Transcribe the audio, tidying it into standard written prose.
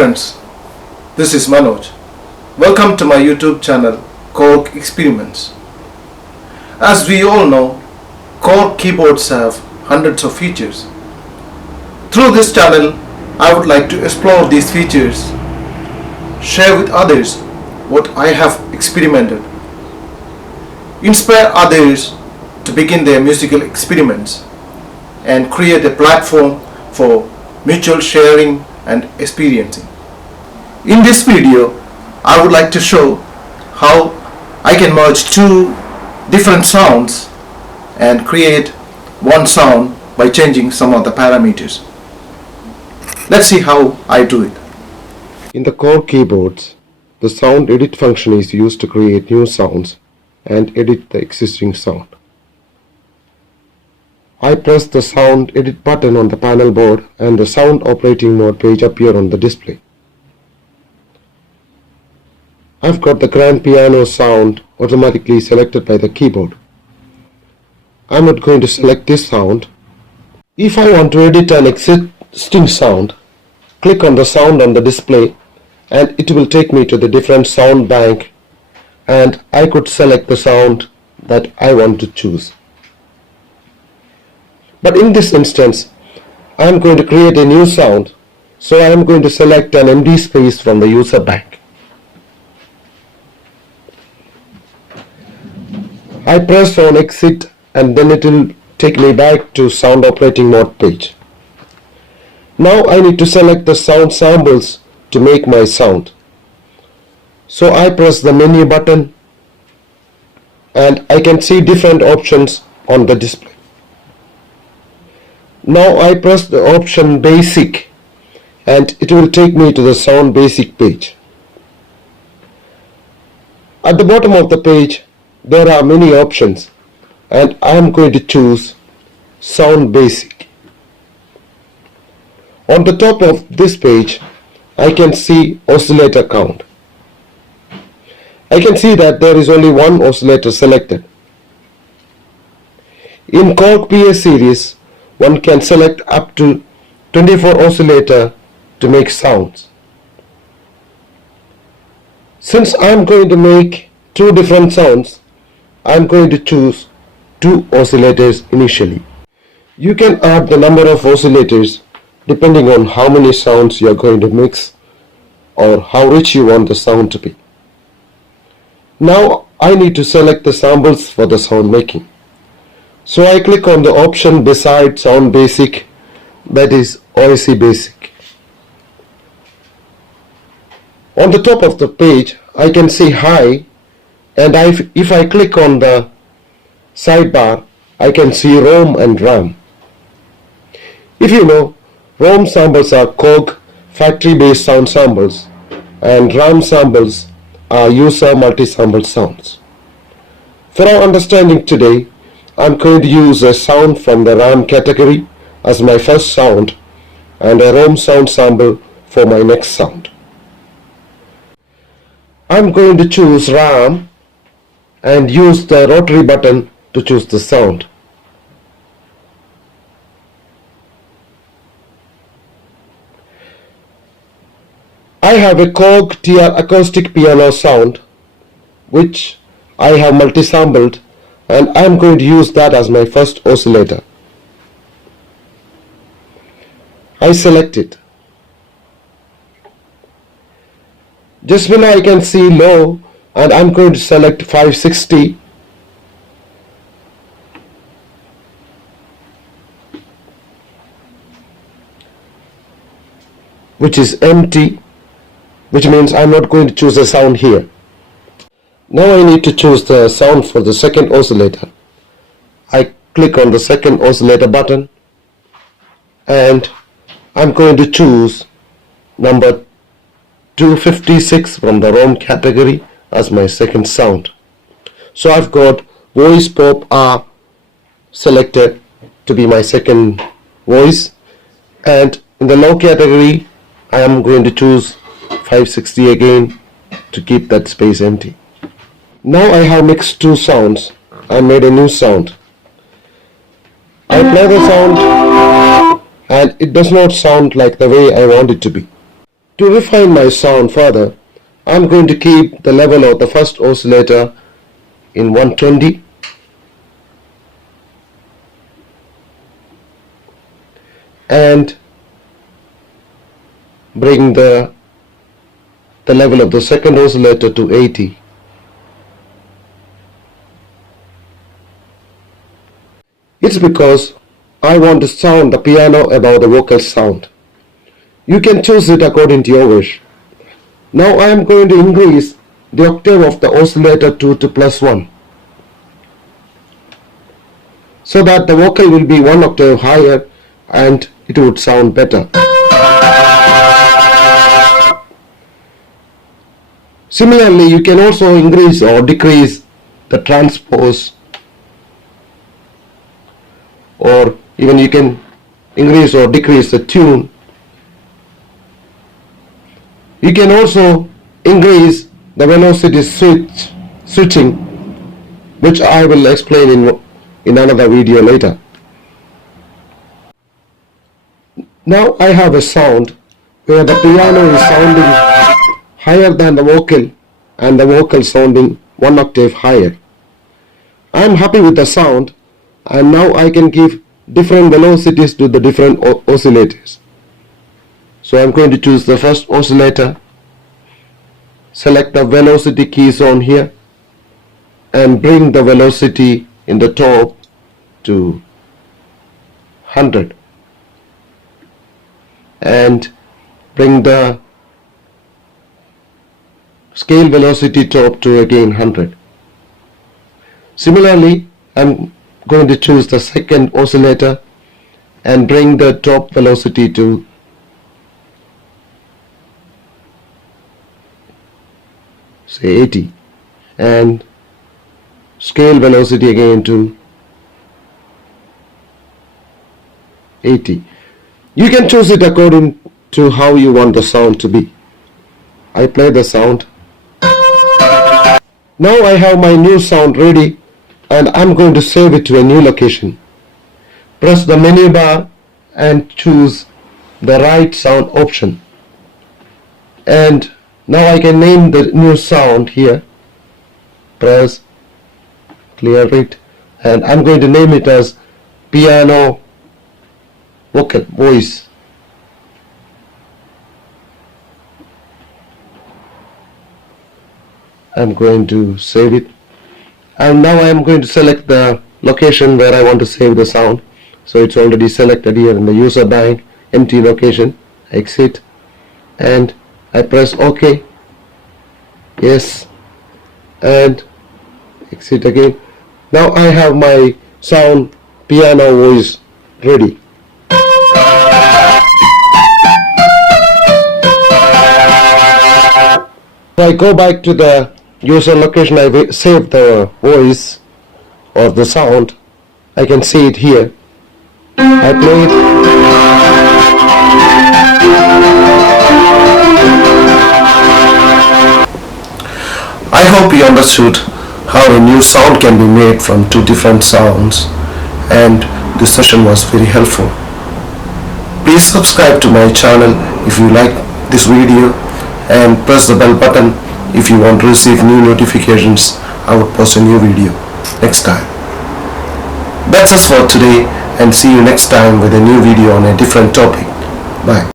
friends, this is Manoj. Welcome to my YouTube channel Korg Experiments. As we all know, Korg keyboards have hundreds of features. Through this channel, I would like to explore these features, share with others what I have experimented, inspire others to begin their musical experiments, and create a platform for mutual sharing and experiencing. In this video, I would like to show how I can merge two different sounds and create one sound by changing some of the parameters. Let's see how I do it. In the Korg keyboards, the sound edit function is used to create new sounds and edit the existing sound. I press the sound edit button on the panel board and the sound operating mode page appears on the display. I've got the grand piano sound automatically selected by the keyboard. I'm not going to select this sound. If I want to edit an existing sound, click on the sound on the display and it will take me to the different sound bank, and I could select the sound that I want to choose. But in this instance, I am going to create a new sound, so I am going to select an empty space from the user bank. I press on exit and then it will take me back to sound operating mode page. Now I need to select the sound samples to make my sound. So I press the menu button and I can see different options on the display. Now I press the option basic and it will take me to the sound basic page. At the bottom of the page there are many options and I am going to choose sound basic. On the top of this page I can see oscillator count. I can see that there is only one oscillator selected. In Korg PS series, one can select up to 24 oscillator to make sounds. Since I am going to make two different sounds, I am going to choose two oscillators initially. You can add the number of oscillators depending on how many sounds you are going to mix or how rich you want the sound to be. Now I need to select the samples for the sound making. So I click on the option beside sound basic, that is OSC basic. On the top of the page I can see high, and if I click on the sidebar I can see ROM and RAM. If you know, ROM samples are Korg factory based sound samples and RAM samples are user multi-sample sounds. For our understanding today, I'm going to use a sound from the RAM category as my first sound and a ROM sound sample for my next sound. I'm going to choose RAM and use the rotary button to choose the sound. I have a Korg TR acoustic piano sound which I have multi-sampled, and I am going to use that as my first oscillator. I select it. Just below I can see low, and I am going to select 560. Which is empty, which means I am not going to choose a sound here. Now I need to choose the sound for the second oscillator. I click on the second oscillator button and I'm going to choose number 256 from the ROM category as my second sound. So I've got voice pop R selected to be my second voice, and in the low category I am going to choose 560 again to keep that space empty. Now I have mixed two sounds and made a new sound. I play the sound and it does not sound like the way I want it to be. To refine my sound further, I'm going to keep the level of the first oscillator in 120 and bring the level of the second oscillator to 80. It's because I want to sound the piano above the vocal sound. You can choose it according to your wish. Now I am going to increase the octave of the oscillator to +1 so that the vocal will be one octave higher and it would sound better. Similarly, you can also increase or decrease the transpose, or even you can increase or decrease the tune. You can also increase the velocity switching, which I will explain in another video later. Now I have a sound where the piano is sounding higher than the vocal and the vocal sounding one octave higher. I am happy with the sound, and now I can give different velocities to the different oscillators. So I am going to choose the first oscillator, select the velocity keys on here and bring the velocity in the top to 100 and bring the scale velocity top to again 100. Similarly, I'm going to choose the second oscillator and bring the top velocity to say 80 and scale velocity again to 80. You can choose it according to how you want the sound to be. I play the sound. Now I have my new sound ready and I'm going to save it to a new location. Press the menu bar and choose the right sound option. And now I can name the new sound here. Press clear it and I'm going to name it as piano vocal voice. I'm going to save it, and now I am going to select the location where I want to save the sound. So it's already selected here in the user bank, empty location. Exit and I press OK, yes, and exit again. Now I have my sound piano voice ready. If I go back to the user location, I save the voice or the sound. I can see it here. I play it. I hope you understood how a new sound can be made from two different sounds, and this session was very helpful. Please subscribe to my channel if you like this video and press the bell button if you want to receive new notifications. I would post a new video next time. That's us for today, and see you next time with a new video on a different topic. Bye.